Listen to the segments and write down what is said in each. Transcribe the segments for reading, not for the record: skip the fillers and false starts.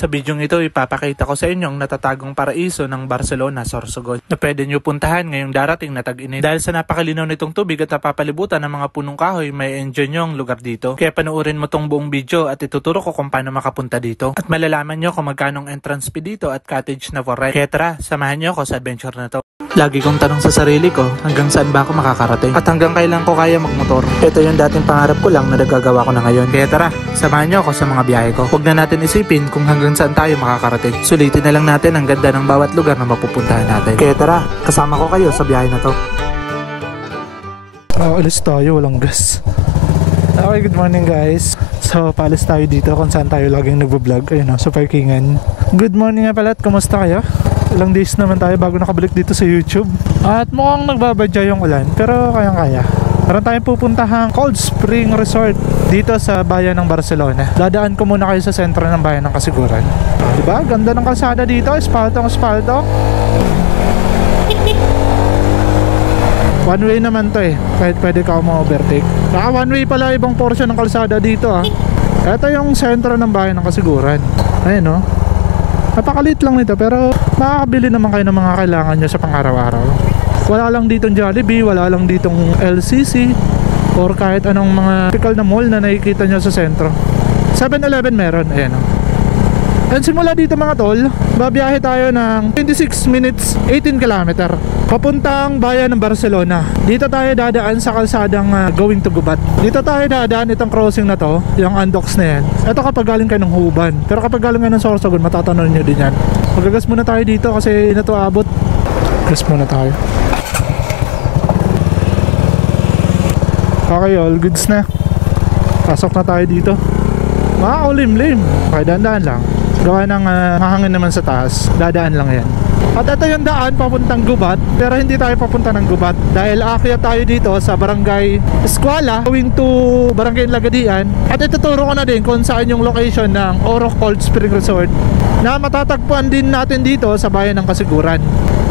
Sa bidyong ito, ipapakita ko sa inyo ang natatagong paraiso ng Barcelona, Sorsogon, na pwede nyo puntahan ngayong darating na tag-init. Dahil sa napakalinaw nitong tubig at napapalibutan ng mga punong kahoy, may enjoy nyo ang lugar dito. Kaya panoorin mo tong buong video at ituturo ko kung paano makapunta dito. At malalaman nyo kung magkano ang entrance fee dito at cottage na for rent. Kaya tara, samahan nyo ako sa adventure na to. Lagi kong tanong sa sarili ko, hanggang saan ba ako makakarating? At hanggang kailan ko kaya magmotor? Ito yung dating pangarap ko lang na nagagawa ko na ngayon. Kaya tara, samahan nyo ako sa mga biyahe ko. Huwag na natin isipin kung hanggang saan tayo makakarating. Sulitin na lang natin ang ganda ng bawat lugar na mapupuntahan natin. Kaya tara, kasama ko kayo sa biyahe na to. Alis tayo, walang gas. Okay, good morning guys. So, paalis tayo dito kung saan tayo laging nagbablog. Ayun o, sa parkingan. Good morning nga pala at kumusta kayo? Ilang days naman tayo bago nakabalik dito sa YouTube. At mukhang nagbabadya yung ulan, pero kayang-kaya. Meron tayong pupuntahang Cold Spring Resort dito sa bayan ng Barcelona. Dadaan ko muna kayo sa sentro ng bayan ng Kasiguran. Diba? Ganda ng kalsada dito, espaltong-espalto. One way naman to eh, kahit pwede ka ma-overtake. One way pala ibang portion ng kalsada dito ah. Ito yung sentro ng bayan ng Kasiguran. Ayun oh. Napakalit lang nito pero makakabili naman kayo ng mga kailangan nyo sa pang-araw-araw. Wala lang ditong Jollibee, wala lang ditong LCC or kahit anong mga typical na mall na nakikita nyo sa sentro. 7-Eleven meron, ayan o. And simula dito mga tol, babiyahe tayo ng 26 minutes, 18 km papuntang bayan ng Barcelona. Dito tayo dadaan sa kalsadang going to Gubat. Dito tayo dadaan itong crossing na to, yung Andox na yan. Ito kapag galing kayo ng Huban. Pero kapag galing kayo ng Sorsogon, matatanon nyo din yan. Magagas muna tayo dito kasi na to abot. Gas muna tayo. Okay, all goods na. Pasok na tayo dito. Makaulimlim. Okay, dahan-dahan lang. Gawa ng mahangin naman sa taas. Dadaan lang yan. At ito yung daan papuntang Gubat. Pero hindi tayo papunta ng Gubat dahil aakyat tayo dito sa Barangay Escuela going to Barangay Lagadian. At ituturo ko na din kung saan yung location ng Oro Cold Spring Resort na matatagpuan din natin dito sa bayan ng Kasiguran.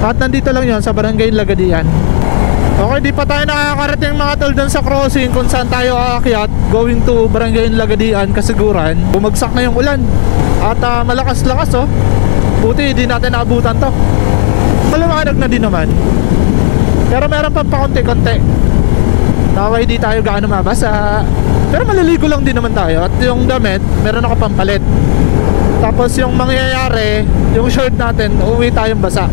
At nandito lang yon sa Barangay Lagadian. Okay, di pa tayo nakakarating mga tol dun sa crossing kung saan tayo aakyat going to Barangay Lagadian, Kasiguran. Bumagsak na yung ulan at malakas-lakas oh. Buti di natin naabutan to. Malumanag na din naman. Pero meron pa pakunti-kunti. Okay, di tayo gaano mabasa. Pero maliligo lang din naman tayo. At yung damit, meron ako pampalit. Tapos yung mangyayari, yung short natin, uuwi tayong basa.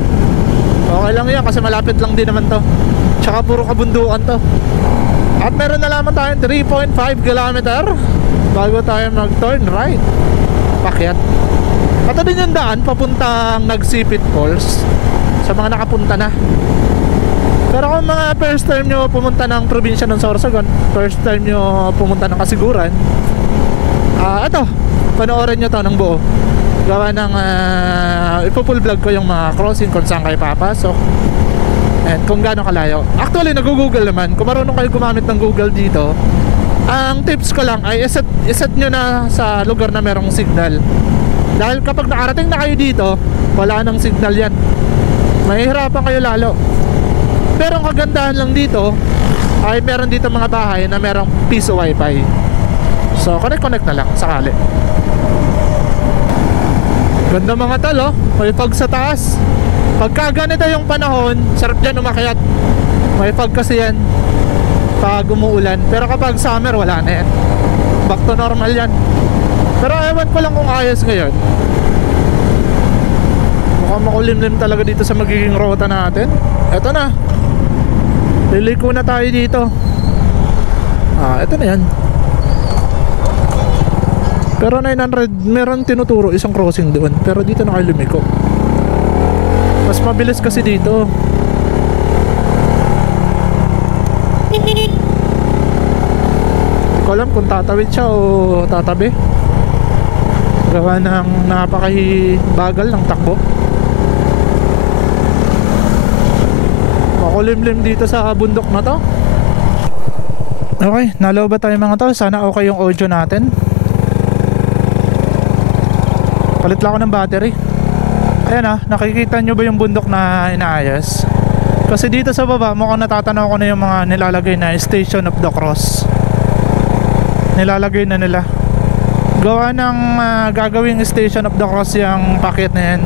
Okay lang yan kasi malapit lang din naman to. Tsaka puro kabundukan to. At meron na lamang tayong 3.5 km bago tayo mag-turn right. Pakyat. At din yung daan papuntang Nagsipit Falls sa mga nakapunta na. Pero kung mga first time nyo pumunta ng probinsya ng Sorsogon, first time nyo pumunta ng Kasiguran, ito, panoorin nyo to ng buo. Gawa ng ipo-full vlog ko yung mga crossing kung saan kayo papasok and kung gaano kalayo. Actually nag-google naman. Kung marunong kayo gumamit ng Google dito, ang tips ko lang ay iset nyo na sa lugar na merong signal. Dahil kapag nakarating na kayo dito, wala nang signal yan. Mahihirapan kayo lalo. Pero ang kagandahan lang dito ay meron dito mga bahay na merong piso wifi. So connect na lang sakali. Ganda mga talo, may fog sa taas. Pagka ganito yung panahon, sarap dyan umakyat. May fog kasi yan pag umuulan. Pero kapag summer, wala na yan. Back to normal yan. Pero ewan ko lang kung ayos ngayon. Mukhang makulimlim talaga dito sa magiging rota natin. Eto na. Liliko na tayo dito. Eto na yan. Pero 900, meron tinuturo isang crossing doon. Pero dito na kayo lumiko. Mas mabilis kasi dito. Hindi ko alam kung tatawid siya o tatabi. Gawa ng napakahibagal ng takbo. Makulimlim dito sa bundok na to. Okay, nalaw ba tayo mga tol? Sana okay yung audio natin. Palit lang ako ng battery. Ayan nakikita nyo ba yung bundok na inaayos? Kasi dito sa baba mukhang natatanaw ko na yung mga nilalagay na Station of the Cross. Nilalagay na nila. gawa ng gagawing Station of the Cross yung packet na yan.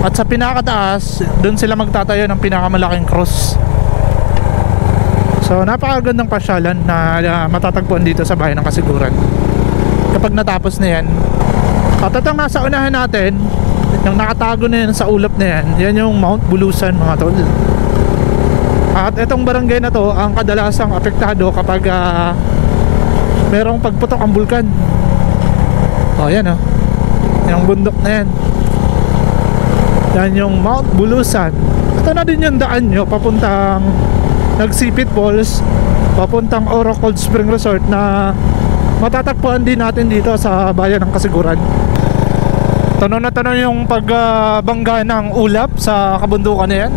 At sa pinakataas, doon sila magtatayo ng pinakamalaking cross. So napakagandang pasyalan na matatagpuan dito sa bayan ng Kasiguran kapag natapos na yan. At itong nasa unahan natin, yung nakatago na yan sa ulap na yan, yan yung Mount Bulusan mga tol. At itong barangay na to ang kadalasang apektado kapag merong pagputok ang bulkan. O yan o, yung bundok na yan, yan yung Mount Bulusan. Ito na din yung daan nyo papuntang Nagsipit Falls, papuntang Oro Cold Spring Resort na matatagpuan din natin dito sa bayan ng Kasiguran. Tanong na tanong yung pagbangga ng ulap sa kabundukan na yan,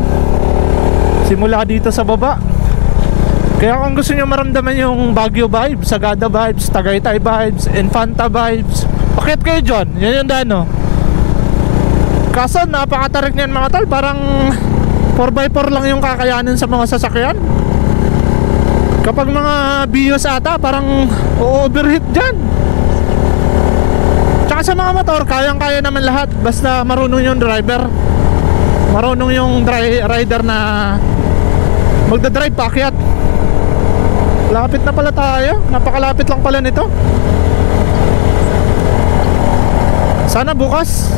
simula dito sa baba. Kaya kung gusto nyo maramdaman yung Baguio vibes, Sagada vibes, Tagaytay vibes, Infanta vibes, pakit kayo dyan, yan yung daan, no? Kaso napakatarik niyan mga tol, parang 4x4 lang yung kakayanin sa mga sasakyan. Kapag mga bios ata, parang overheat dyan. Tsaka sa mga motor, kayang-kaya naman lahat, basta marunong yung driver, marunong yung rider na magdadrive paakyat. Lapit na pala tayo, napakalapit lang pala nito. Sana bukas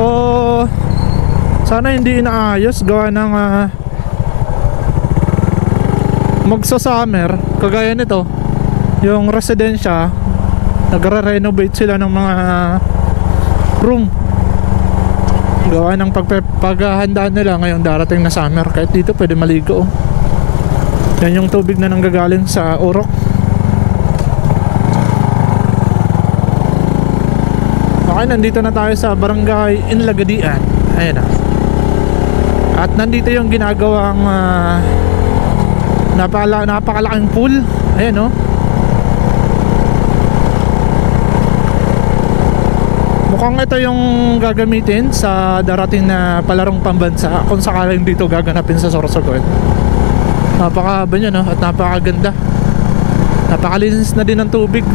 o sana hindi inaayos, gawa ng magsa-summer kagaya nito. Yung residensya, nagre-renovate sila ng mga room, gawa ng paghahandaan nila ngayong darating na summer. Kahit dito pwede maligo. Yan yung tubig na nanggagaling sa Orok. Okay, nandito na tayo sa Barangay Inlagadian. Ayan na. At nandito yung ginagawang napakalaking pool. Ayan, no? Mukhang ito yung gagamitin sa darating na palarong pambansa kung sakaling dito gaganapin sa Sorsogon. Napakahaba niya, no? At napakaganda. Napakalinis na din ng tubig.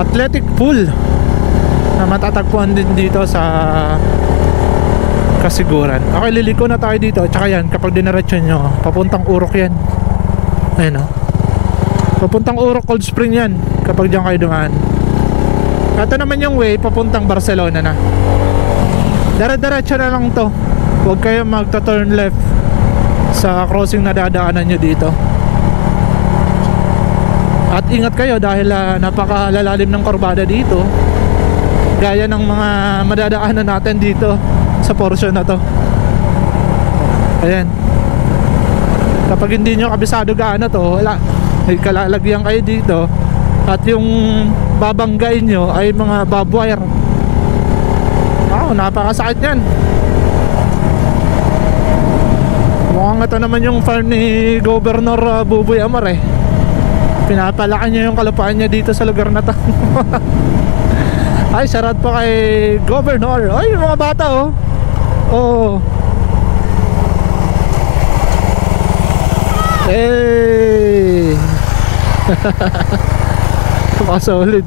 Athletic pool na matatagpuan din dito sa Kasiguran. Okay, liliko na tayo dito. Tsaka yan, kapag dinaretso nyo, papuntang Urok yan. Ayun, no? Papuntang Urok Cold Spring yan kapag dyan kayo dumaan. Ito naman yung way papuntang Barcelona na. Dire-diretso na lang to. Huwag kayo magta-turn left sa crossing na dadaanan nyo dito. At ingat kayo dahil napakalalalim ng kurbada dito, gaya ng mga madadaanan natin dito sa portion na to. Ayan, kapag hindi nyo kabisado gaano to, wala, may kalalagyan kayo dito. At yung babanggain nyo ay mga barbed wire. Wow, napakasakit yan. Mukhang ito naman yung farm ni Governor Buboy Amar eh. Pinapalakan niya yung kalupaan niya dito sa lugar na to. Ay, sarat pa kay Governor. Ay, mga bata oh. Oh. Hey. Solid.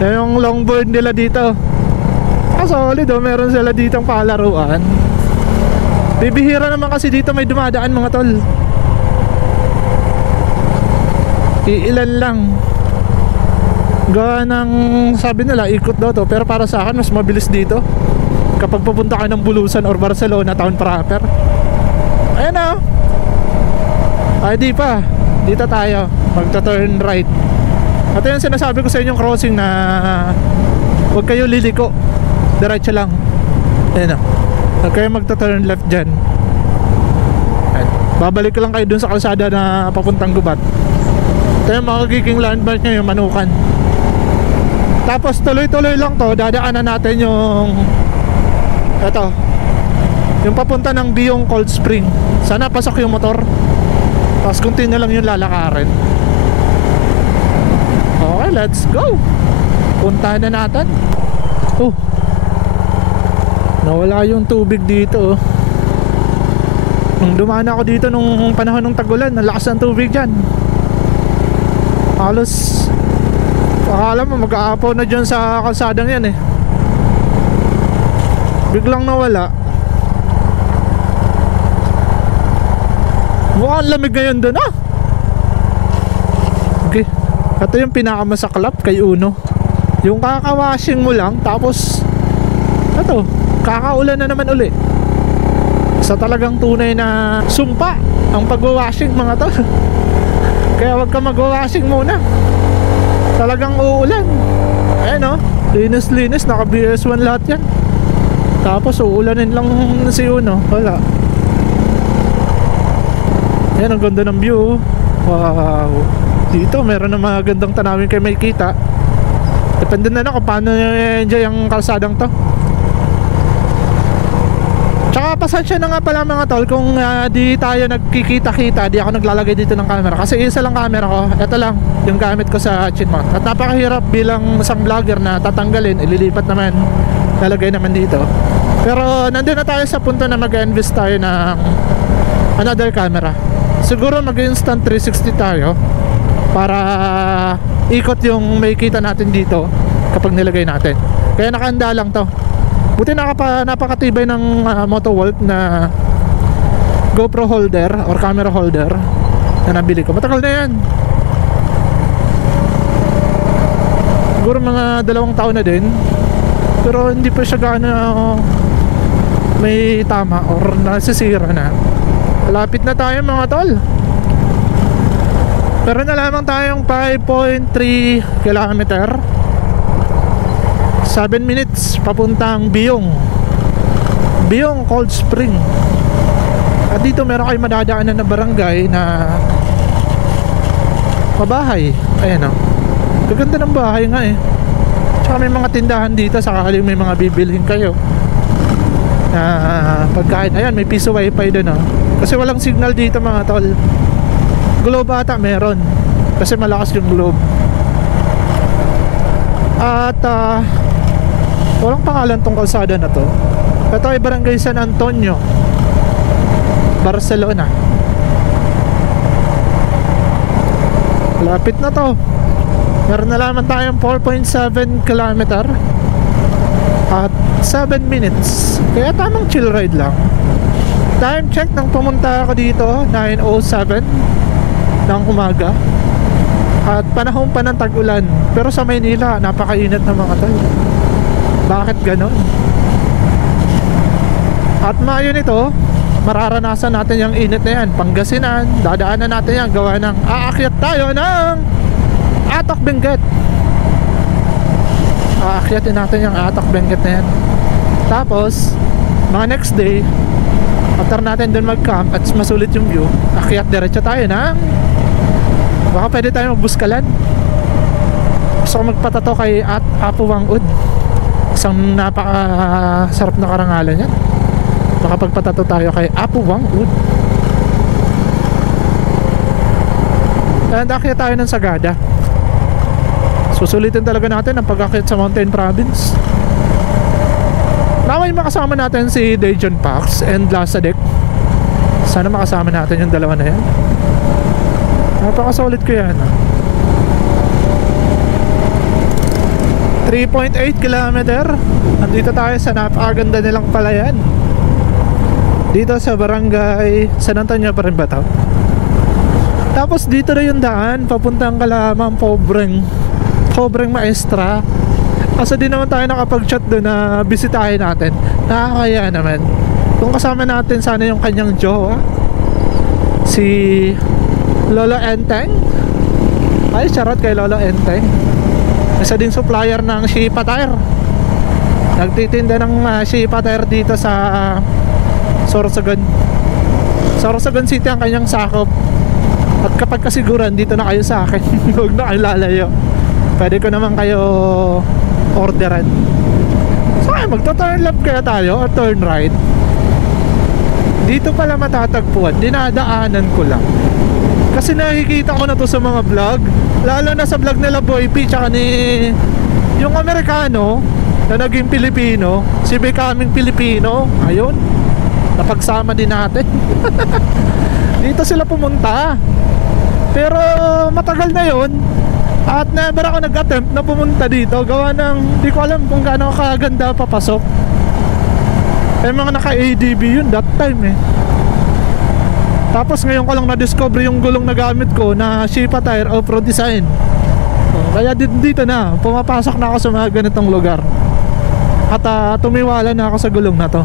Yan yung longboard nila dito. Solid oh, meron sila ditong palaruan. Bibihira naman kasi dito may dumadaan mga tol. Iilan lang. Gawa ng sabi nila ikot daw to, pero para sa akin mas mabilis dito kapag pupunta ka ng Bulusan or Barcelona town proper. Ayan na. Ay di pa. Dito tayo magta-turn right. At yung sinasabi ko sa inyong crossing na huwag kayo liliko, diretso lang. Ayan na. Huwag kayo magta-turn left dyan. Ayan. Babalik lang kayo dun sa kalsada na papuntang Gubat. Ito yung magiging landmark nyo, yung Manukan. Tapos tuloy-tuloy lang to, dadaanan natin yung ito, yung papunta ng Biyong Cold Spring. Sana pasok yung motor, tapos continue lang yung lalakarin. Okay, let's go. Puntahan na natin. Oh, nawala yung tubig dito. Nung dumaan ako dito nung panahon ng tag-ulan, ang lakas ng tubig dyan. Halos akala mo mag-aapaw na dyan sa kalsadang yan eh. Biglang nawala. Mukhang lamig ngayon doon ah. Okay, ito yung pinakamasaklap kay Uno. Yung kakawashing mo lang, tapos ito, kakaulan na naman uli. Sa talagang tunay na sumpa ang pag-washing mga tol. Kaya wag ka mag-washing muna, talagang uulan. Ayan o, linis-linis, naka BS1 lahat yan. Tapos uulanin lang si Uno, wala. Yan, ang ganda ng view. Wow. Dito meron na mga gandang tanawin kayo may kita. Depende na kung paano enjoy ang kalsadang to. Tsaka pasensya na nga pala mga tol kung di tayo nagkikita-kita, di ako naglalagay dito ng camera. Kasi isa lang camera ko, ito lang yung gamit ko sa Chinmount. At napakahirap bilang isang vlogger na tatanggalin, ililipat naman, lalagay naman dito. Pero nandun na tayo sa punto na mag-invest tayo ng another camera. Siguro mag-instant 360 tayo para ikot yung may kita natin dito kapag nilagay natin. Kaya nakahanda lang to. Buti napakatibay ng Motowolf na GoPro holder or camera holder na nabili ko. Matagal na yan, siguro mga 2 taon na din. Pero hindi pa siya gaano may tama or nasisira na. Malapit na tayo mga tol. Pero na lamang tayong 5.3 kilometer, 7 minutes papuntang Biyong Cold Spring. At dito meron kayong madadaanan na barangay na mabahay. Ayan o, gaganda ng bahay nga eh. Tsaka may mga tindahan dito sakaling may mga bibilhin kayo na pagkain. Ayan, may piso wifi doon o. Kasi walang signal dito mga tol. Globe ata meron, kasi malakas yung Globe. At walang pangalan tong kalsada na to. Ito ay Barangay San Antonio, Barcelona. Lapit na to. Meron na lamang tayong 4.7 kilometer at 7 minutes. Kaya tamang chill ride lang. Time check nang pumunta ako dito, 9:07 ng umaga. At panahon pa ng tag-ulan. Pero sa Maynila napakainit ng mga tol. Bakit ganon? At Mayo nito, mararanasan natin yung init na yan. Pangasinan, dadaanan natin yan, gawa ng aakyat tayo ng Atok Benguet. Aakyatin natin yung Atok Benguet na yan. Tapos mga next day, after natin dun mag-camp at masulit yung view, akyat diretso tayo ng, baka pwede tayo magbuskalan. Gusto ko magpatato kay Apuwang Ud. Isang napakasarap na karangalan yan. Baka pagpatato tayo kay Apuwang Ud. And akyat tayo ng Sagada. Susulitin talaga natin ang pag-akyat sa Mountain Province. Naway makasama natin si Dejon Pax and Lasadek. Sana makasama natin yung dalawa na yan. Napakasolid ko yan. 3.8 kilometer. Nandito tayo sa napakaganda nilang palayan. Dito sa Barangay San Antonio pa rin ba ito? Tapos dito na yung daan papuntang Kalamang Pobreng Maestra. Kasi di naman tayo nakapag-chat doon na bisitahin natin. Nakakaya naman. Kung kasama natin sana yung kanyang jowa, si Lolo Enteng. Ay, charot kay Lolo Enteng. Isa din supplier ng Shipa Tire. Nagtitinda ng Shipa Tire dito sa Sorsogon City ang kanyang sakop. At kapag kasiguran dito na kayo sa akin, huwag na kayo lalayo. Pwede ko naman kayo orderan. So magta-turn left kaya tayo o turn right. Dito pala matatagpuan, dinadaanan ko lang. Kasi nakikita ko na to sa mga vlog, lalo na sa vlog nila Boy P tsaka ni yung Amerikano na naging Pilipino, si Becoming Pilipino. Ayun, napagsama din natin. Dito sila pumunta. Pero matagal na yon at never ako nag-attempt na pumunta dito. Gawa ng di ko alam kung gaano kaganda papasok. Mga naka-ADB yun that time eh. Tapos ngayon ko lang na-discover yung gulong na gamit ko na Shipa tire off-road design. Kaya dito na, pumapasok na ako sa mga ganitong lugar. At tumiwala na ako sa gulong na to.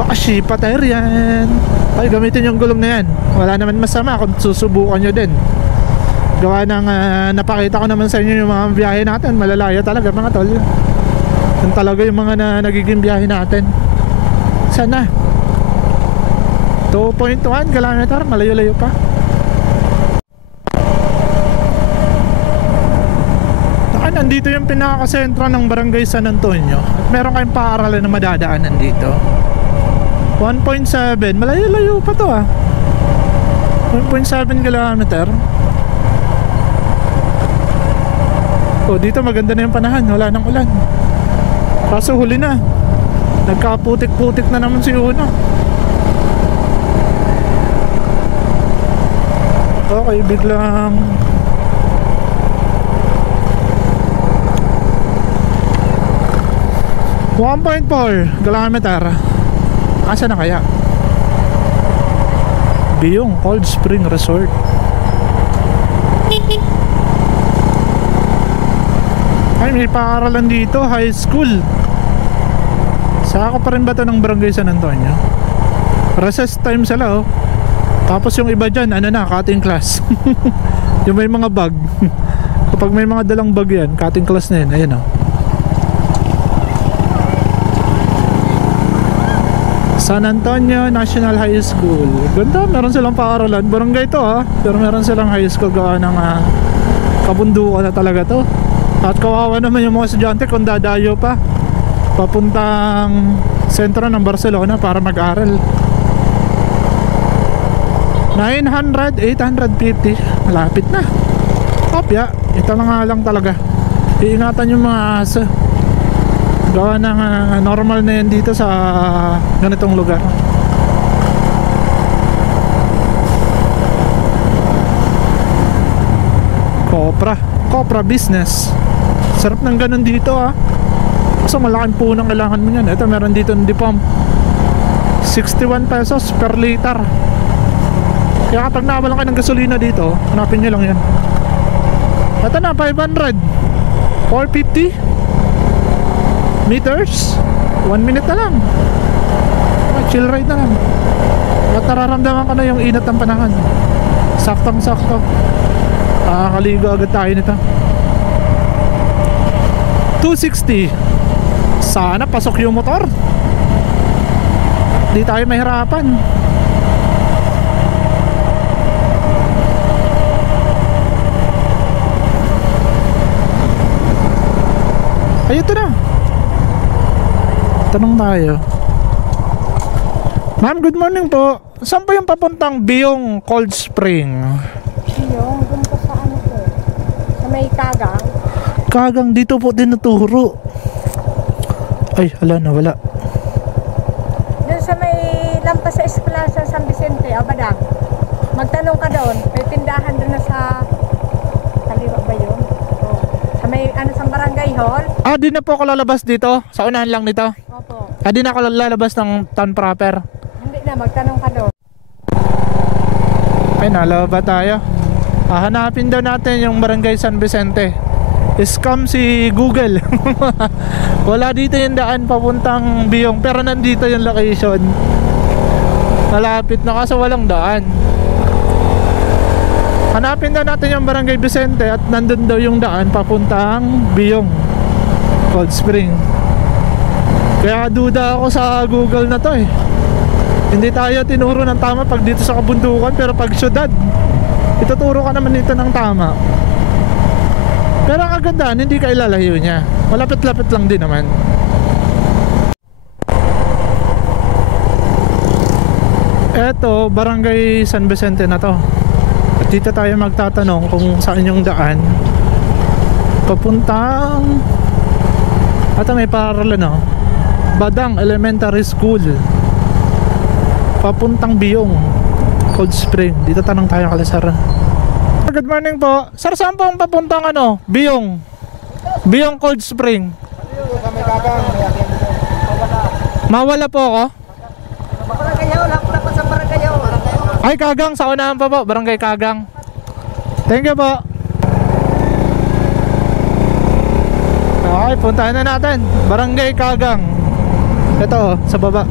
Baka Shipa tire yan. Ay, gamitin yung gulong na yan. Wala naman masama kung susubukan nyo din. Gawa ng napakita ko naman sa inyo yung mga biyahe natin. Malalaya talaga mga tol. Yan talaga yung mga nagiging biyahe natin. Sana 2.1 kilometer, malayo-layo pa. Nandito yung pinakasentro ng Barangay San Antonio. At meron kayong paaralan na madadaanan dito. 1.7, malayo-layo pa to 1.7 kilometer. Dito maganda na yung panahan, wala nang ulan. Kaso huli na, nagkaputik-putik na naman si Uno. Okay, biglang 1.4 kilometer. Asa na kaya? Biyong Cold Spring Resort. Ay, may paaralan dito, high school. Saka pa rin ba ito ng Barangay San Antonio? Recess time sila Tapos yung iba dyan, cutting class. Yung may mga bag. Kapag may mga dalang bag yan, cutting class na yan. Ayan San Antonio National High School. Ganda, meron silang paaralan. Barangay to pero meron silang high school. Gawa ng kabundukan na talaga to. At kawawa naman yung mga estudyante kung dadayo pa papuntang sentro ng Barcelona para mag-aral. 900, 850, malapit na. Opya, ito na nga lang talaga. Iingatan yung mga aso. Gawa ng normal na yan dito sa ganitong lugar. Copra business. Sarap ng ganun dito So malaking punong kailangan mo yan. Ito meron dito ng dipump 61 pesos per liter. Kaya kapag nawalan kayo ng gasolina dito, hanapin nyo lang yan. Ito na 500 450 meters, 1 minute na lang. Chill ride na lang. At nararamdaman ko na yung inat ng panahon. Saktong sakto. Kaligo agad tayo nito. 260. Sana pasok yung motor. Di tayo mahirapan. Ay, ito na. Tanong tayo. Ma'am, good morning po. Saan po yung papuntang Biyong Cold Spring? Biyong, dun po sa po? Sa may Kagang. Kagang, dito po din naturo. Ay, hala na, wala. Dun sa may lampas sa eskwela sa San Vicente, Abadang. Magtanong ka doon, may tindahan doon na sa kaliwa ba yun? Sa may sa barangay hall. Di na po ako lalabas dito. Sa unahan lang nito. Opo. Di na ako lalabas ng town proper. Hindi na, magtanong ka doon. Ay, nalaba tayo. Hanapin daw natin yung barangay San Vicente. Scam si Google. Wala dito yung daan papuntang Biyong, pero nandito yung location. Malapit na kaso walang daan. Hanapin daw natin yung barangay Vicente at nandun daw yung daan papuntang Biyong Cold Spring. Kaya duda ako sa Google na to Hindi tayo tinuro ng tama pag dito sa kabundukan, pero pag syudad ituturo ka naman dito ng tama. Pero ang kagandahan, hindi ka ilalayo niya. Malapit-lapit lang din naman. Eto, barangay San Vicente na to. At dito tayo magtatanong kung saan yung daan papuntang may paaralan Badang Elementary School. papuntang Biyong Cold Spring. Dito tanong tayo kay sir. Good morning po. Sir, saan po ang papuntang Biyong? Biyong Cold Spring. Mawala po ako. Ay, Kagang, sa unahan pa po, Barangay Kagang. Thank you po. Okay, puntahan na natin Barangay Kagang. Ito sa baba.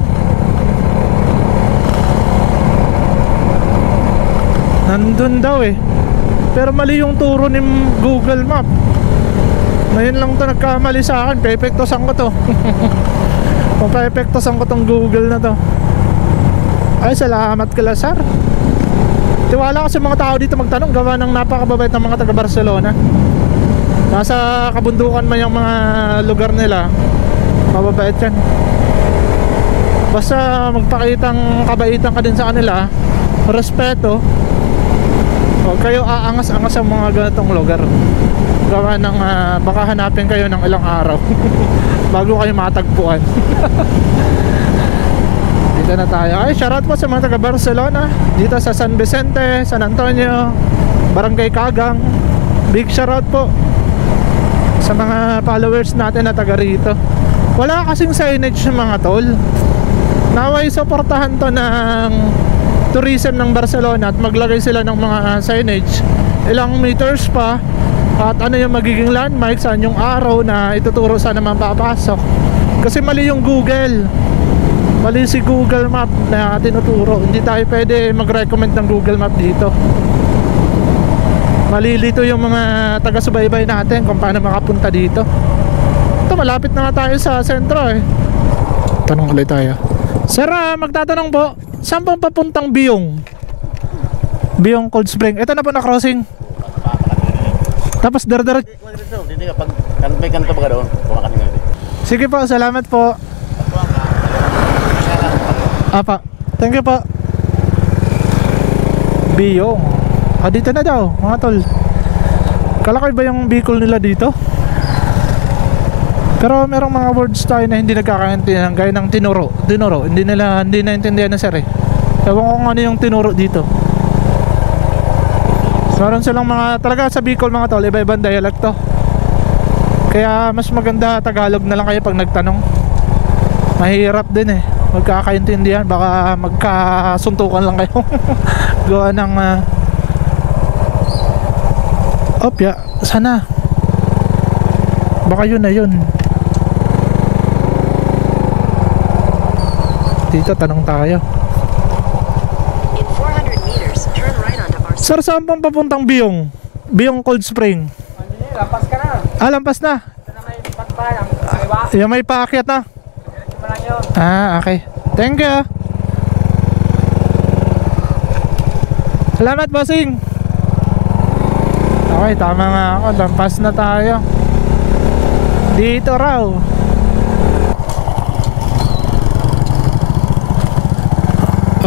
Nandun daw eh. Pero mali yung turo ni Google Map. Ngayon lang to nagkamali sa akin. Pepektosan ko to. Pepektosan ko tong Google na to. Ay, salamat kila sir. Tiwala ko sa mga tao dito magtanong. Gawa ng napakababait ng mga taga Barcelona. Nasa kabundukan man yung mga lugar nila, mababait yan. Basta magpakitang kabaitan ka din sa kanila, respeto. Huwag kayo aangas-angas sa mga ganitong lugar. Gawa ng baka hanapin kayo ng ilang araw bago kayo matagpuan. Dito na tayo. Ay, shoutout po sa mga taga Barcelona. Dito sa San Vicente, San Antonio, Barangay Kagang. Big shoutout po sa mga followers natin na taga rito. Wala kasing signage mga tol. Naway suportahan to ng tourism ng Barcelona at maglagay sila ng mga signage. Ilang meters pa at ano yung magiging landmark, saan yung araw na ituturo saan naman papasok. Kasi mali yung Google. Mali si Google Map na tinuturo. Hindi tayo pwede mag-recommend ng Google Map dito. Malilito yung mga taga-subaybay natin kung paano makapunta dito. Ito, malapit na nga tayo sa sentro eh. Tanong ulit tayo. Sir, magtatanong po, saan pong papuntang Biyong? Biyong Cold Spring. Ito na po na crossing. Tapos dar-dar. Pag may kanto ba ka doon? Kumakain nga din. Sige po, salamat po. Apa, thank you po. Biyong. Dito na daw, mga tol. Kalakay ba yung vehicle nila dito? Pero merong mga words tayo na hindi nagkakaintindihan, gaya ng tinuro. Hindi naintindihan na sir eh. Ewan ko kung ano yung tinuro dito. Meron silang mga, talaga sa Bicol mga tol, iba-ibang dialect to. Kaya mas maganda Tagalog na lang kayo pag nagtanong. Mahirap din eh, magkakaintindihan. Baka magkasuntukan lang kayo. Gawa ng opya, sana. Baka yun na yun. Dito tanong tayo. In 400 meters, turn right onto Barcelona. Sir, saan pong papuntang Biyong? Biyong Cold Spring. Lampas ka na. Lampas na. Ito na may patbayang. Diba? Yung may paakyat na. Diretso mo lang yun. Okay. Thank you. Salamat, bossing. Okay, tama nga ako. Lampas na tayo. Dito raw.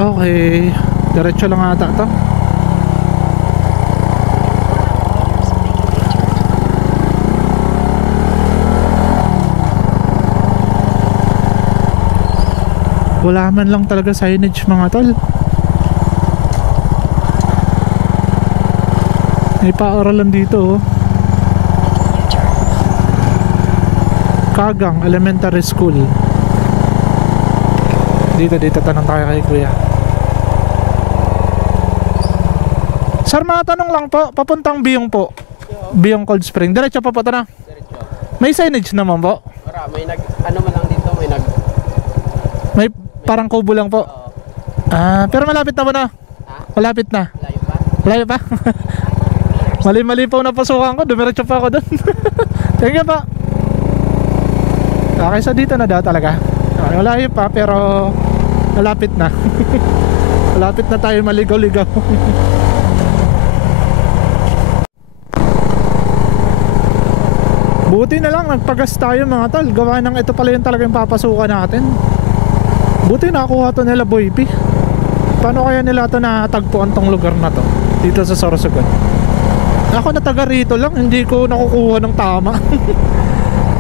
Okay. Diretso lang ata to. Wala man lang talaga signage mga tol. May paaralan dito oh. Kagang Elementary School. Dito tanong tayo kay kuya. Sir, mga tanong lang po. Papuntang Biyong po. Biyong Cold Spring. Diretso pa po ito na. May signage naman po. Wala, may ano man lang dito, May parang kubo lang po. Pero malapit na po na. Malapit na. layo pa. Malayo pa. Mali-mali po napasukan ko. Dumiretso pa ako doon. Thank you pa. Okay, so dito na daw talaga. Malayo pa pero malapit na. Malapit na tayo maligaw-ligaw. Buti na lang nagpagas tayo mga tol. Gawa ng ito pala yung talagang papasukan natin. Buti nakuha to nila Boy P. Paano kaya nila to natagpuan tong lugar na to dito sa Sorsogon? Ako na taga rito lang, hindi ko nakukuha ng tama.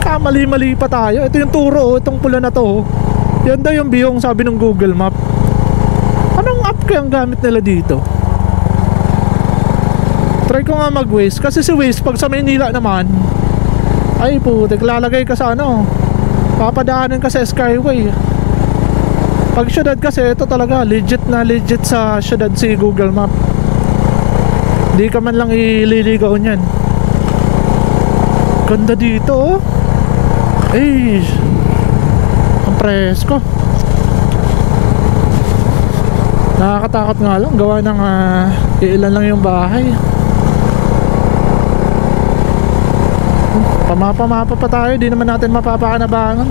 Kamali-mali pa tayo. Ito yung turo, itong pula na to. Yan daw yung Biyong, sabi ng Google Map. kayang gamit nila dito? Try ko nga mag-Waze. Kasi si Waze pag sa Maynila naman, ay putik, lalagay ka sa ano, papadaanan ka sa Skyway. Pag syudad kasi, ito talaga legit na legit sa syudad si Google Map. Di ka man lang ililigaw niyan. Ganda dito, oh. Ay, ang presko. Nakakatakot nga lang, gawa ng ilan lang yung bahay. Pamapa-mapa pa tayo, di naman natin mapapakanabangan.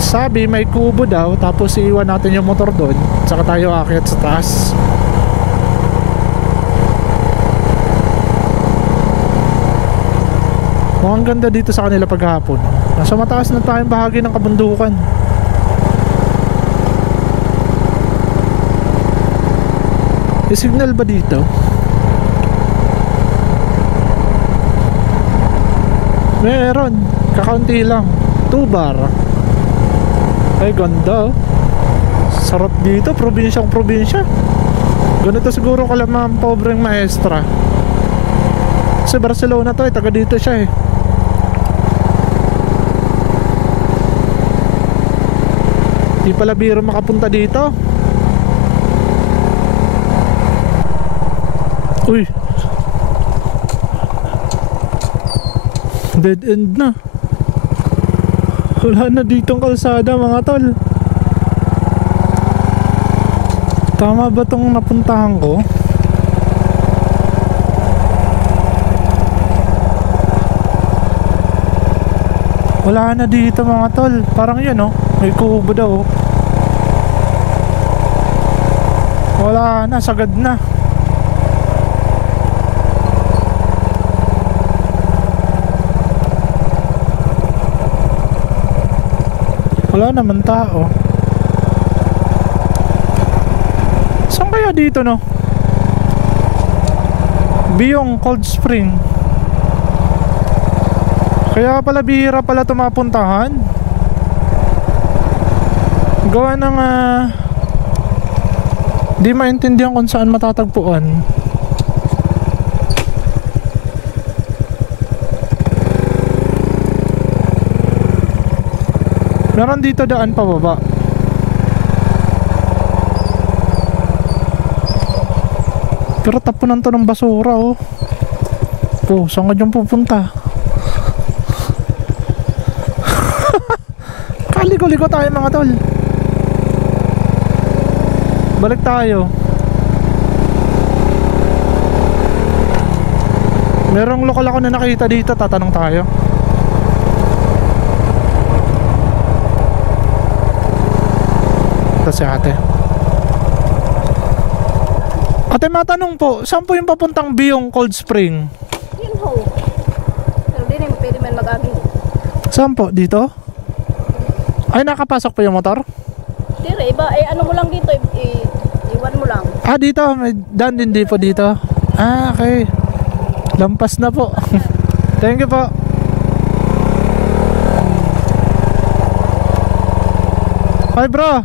Sabi may kubo daw, tapos iiwan natin yung motor doon, saka tayo aakyat sa taas. Mukhang ganda dito sa kanila paghapon. Nasa mataas na tayong bahagi ng kabundukan. May signal ba dito? Meron, kakaunti lang. 2 bar. Ay ganda, oh. Sarap dito, probinsyang probinsya. Ganito siguro kalamang pobreng maestra. Kasi Barcelona to, taga dito siya eh. Di pala biro makapunta dito. Uy, dead end na. Wala na ditong kalsada mga tol. Tama ba tong napuntahan ko? Wala na dito mga tol. Parang yun, oh, may kubo daw, oh. Wala na, sagad na. Wala naman tao. Saan kaya dito, no? Biyong Cold Spring. Kaya pala bihira pala tumapuntahan. Gawa ng di maintindihan kung saan matatagpuan. Meron dito daan pababa. Pero tapunan to ng basura, oh. Oh, saan ka dyan pupunta? Kaliko-liko tayo mga tol. Balik tayo. Merong lokal ako na nakita dito, tatanong tayo. Si ate. Ate, matanong po, saan po yung papuntang Biyong Cold Spring? Yun ho. Pero di naman pwede man mag-agi. Saan po? Dito? Ay, nakapasok po yung motor? Dire, iba, ano mo lang dito, iwan mo lang. Ah, dito, may daan din po dito. Ah, okay. Lampas na po. Thank you po. Hi bro,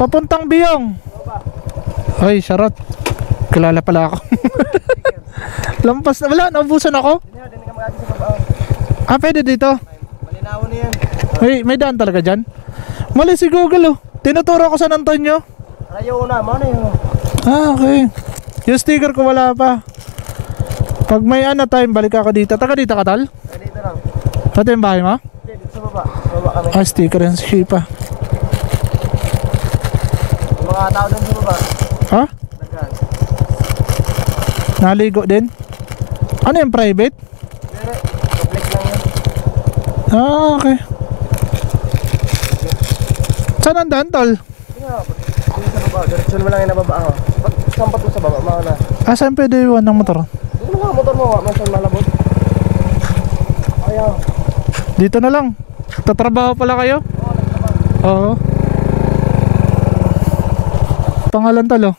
papuntang Biyong. Ay, charot. Kilala pala ako. Lampas na. Wala, naubusan ako. Ah, pwede dito. Malinaw na yan. May daan talaga dyan. Mali si Google, oh. Tinuturo ko San Antonio. Ayaw na, mana yun. Ah, okay. Yung sticker ko wala pa. Pag may time, balik ako dito. Taga dito ka, tal? Dito lang. Ito yung bahay mo? Dito sa baba. Sa baba kami. Ah, sticker yan si Shipa. Yung mga tao doon sa baba. Ha? Nagkaan. Naligo din? Ano yung private? Dire, public lang yan. Ah, okay. Saan ang daan, tol? Dito sa baba. Direksyon mo lang yung nababa ako. Sampat mo sa baba, mauna. Ah, saan pwede iwan ng motor? Dito mo nga motor mo, masan malabot. Ayaw. Dito na lang. Tatrabaho pala kayo? Oo. Pangalan, tol, oh.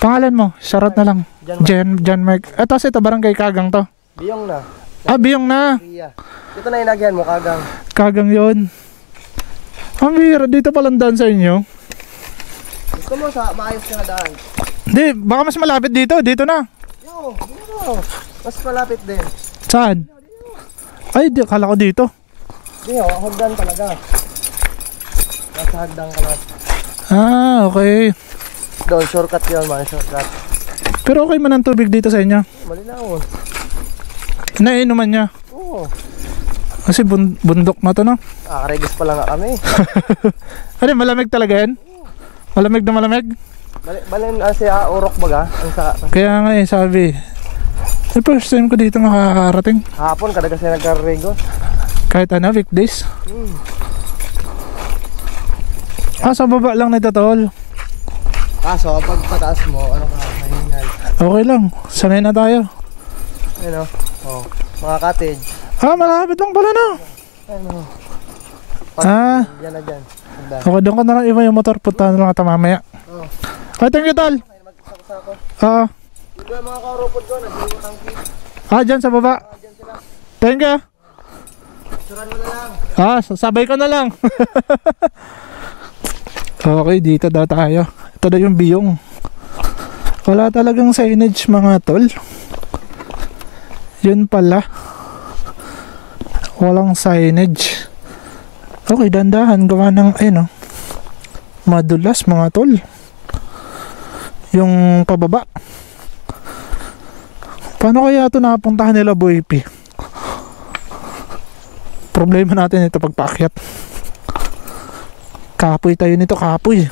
Pangalan mo, shoutout na lang. John Mike. Ito ito, barangay Kagang to. Biyong na. Ah, Biyong na. Iya. Ito na inagyan mo, kagang. Kagang yun. Ang bihira, dito palang daan sa inyo. Gusto mo sa maayos na daan? Hindi, baka mas malapit dito. Dito na. Yo, dito. Mas malapit din. Saan? Ay, kala ko dito. Di hagdan talaga. Nasa hagdan ka lang. Ah, okay. Doon, shortcut yun, mga shortcut. Pero okay man ang tubig dito sa inyo. Malinaw. Naiinuman niya. Oo. Kasi bundok na to, no? Karegis pa lang nga kami. Ano, malamig talaga yan? Malamig na malamig? Balin si Urok baga. Ang Kaya nga eh, sabi. First time ko dito makakarating. hapon, kada kasi nagkaregos. Kahit ano, weekdays. Sa baba lang nito, tol. Kaso, pag pataas mo, ano ka, mahingal. Okay lang, sanay na tayo. Ano? Oh, mga cottage. Malapit lang pala, no? Ano? Yan na dyan. Hagdan. Okay, doon ko na lang iba yung motor. Punta na lang ata mamaya. Oh. Okay, thank you, tol. Magkasako. Oo. Yung mga karopod ko, nag-iwot ang key. Dyan sa baba. Dyan sila. Thank you. Suran mo na lang. Sabay ko na lang. Okay, dito daw tayo. Ito na yung biyong. Wala talagang signage, mga tol. Yun pala. Walang signage. Okay, dandahan. Gawa ng, madulas, mga tol. Yung pababa. Paano kaya ito napuntahan nila, Boypi? Problema natin ito pagpaakyat. Kapoy tayo nito, kapoy.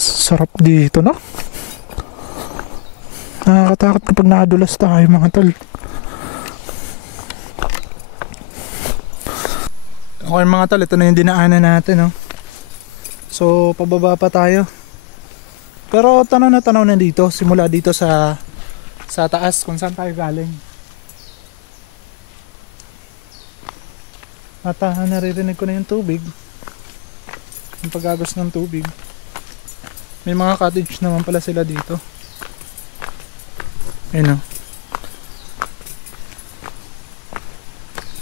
Sarap dito, no? Nakakatakot kapag nakadulas tayo, mga tol. Okay, mga tol, ito na yung dinaanan natin, no? So, pababa pa tayo. Pero tanaw na dito. Simula dito sa taas kung saan tayo galing. At naririnig ko na yung tubig. Yung pagagos ng tubig. May mga cottage naman pala sila dito. Ayun o.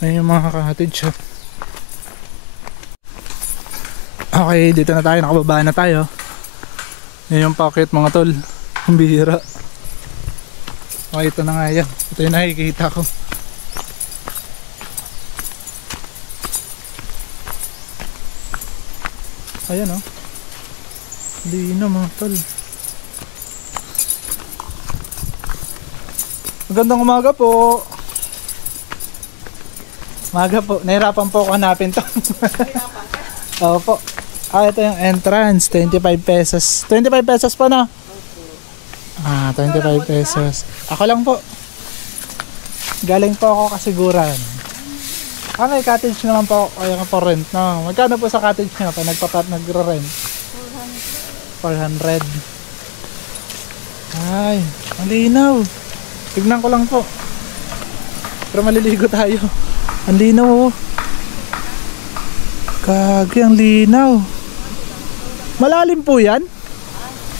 Ayun yung mga cottage. Okay, dito na tayo. Nakababa na tayo. Yan yung pocket, mga tol. Ang bihira. Okay, ito na nga yan. Ito yung nakikita ko. Ayan o. Hindi na, mga tol. Magandang umaga po. Umaga po. Nahirapan po ako hanapin to. Opo. Ito yung entrance, 25 pesos. 25 pesos po, no? 25 pesos. Ako lang po. Galing po ako kasiguran. May cottage naman po. Kaya nga po rent, no? Magkano po sa cottage nyo pa nagre-rent? 400. Ay, ang linaw. Tignan ko lang po. Pero maliligo tayo. Ang linaw, oh. Kagi, ang linaw. Malalim po yan?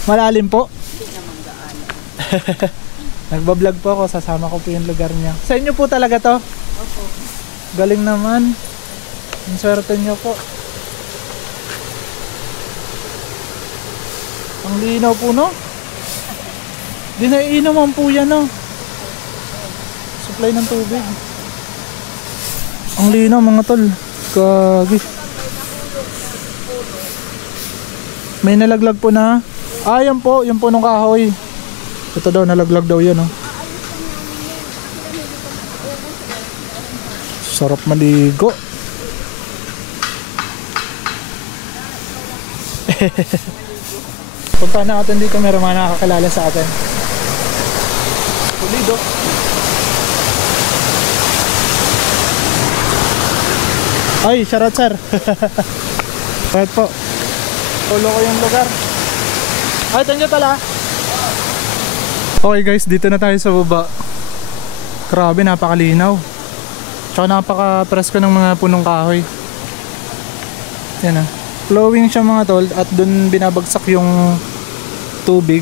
Malalim po? Hindi naman gaan. Nagbablog po ako, sasama ko po yung lugar niya. Sa inyo po talaga to? Opo. Galing naman. Ang swerte nyo po. Ang linaw po, no? Di naiinuman po yan, no? Supply ng tubig. Ang linaw, mga tol. Kagi. May nalaglag po na. Yan po, yung punong kahoy. Ito daw, nalaglag daw yan, oh. Sarap maligo. Punta natin dito, meron mga nakakilala sa atin. Pulido. Ay, shoutout sir. Right po. Tulo ko yung lugar. Ay, thank you tala. Okay guys, dito na tayo sa baba. Grabe, napakalinaw. Tsaka napaka-presko ng mga punong kahoy. Yan ah. Flowing siya, mga tol. At dun binabagsak yung tubig.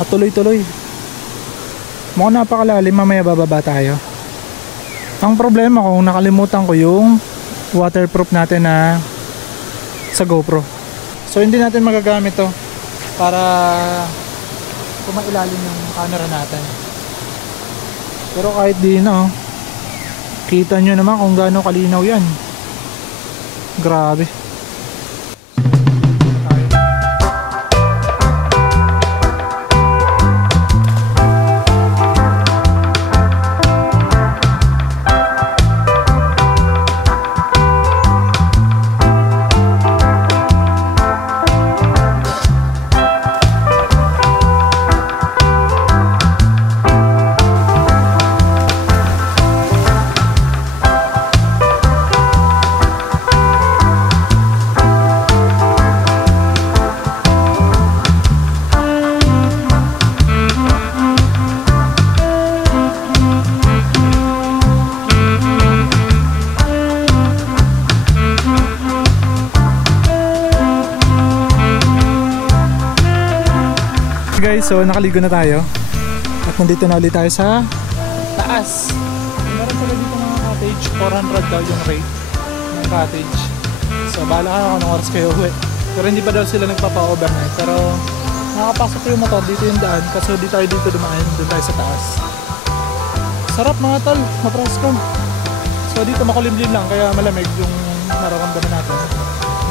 At tuloy-tuloy. Mukhang napakalalim. Mamaya bababa tayo. Ang problema kung nakalimutan ko yung waterproof natin na sa GoPro. So hindi natin magagamit to para kumailalim yung camera natin. Pero kahit di na, kita nyo naman kung gaano kalinaw yan. Grabe. Guys, so nakaligo na tayo at nandito na ulit tayo sa taas. Meron sila dito mga cottage, 400 daw yung rate ng cottage. So bahala ka kung anong oras kayo uwi. Pero hindi pa daw sila nagpapa-overnight. Pero nakapasok yung motor, dito yung daan. Kasi di tayo dito dumaan, doon tayo sa taas. Sarap mga tol, mapresko. So dito makulimlim lang, kaya malamig yung nararamdaman natin.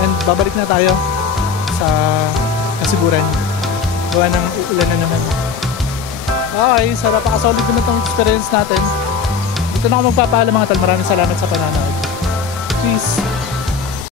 And babalik na tayo sa Kasiburan. Gawa ng uulan na naman. Okay, so napakasolid naman itong experience natin. Dito na ako magpapaalam mga tal. Maraming salamat sa panonood. Peace!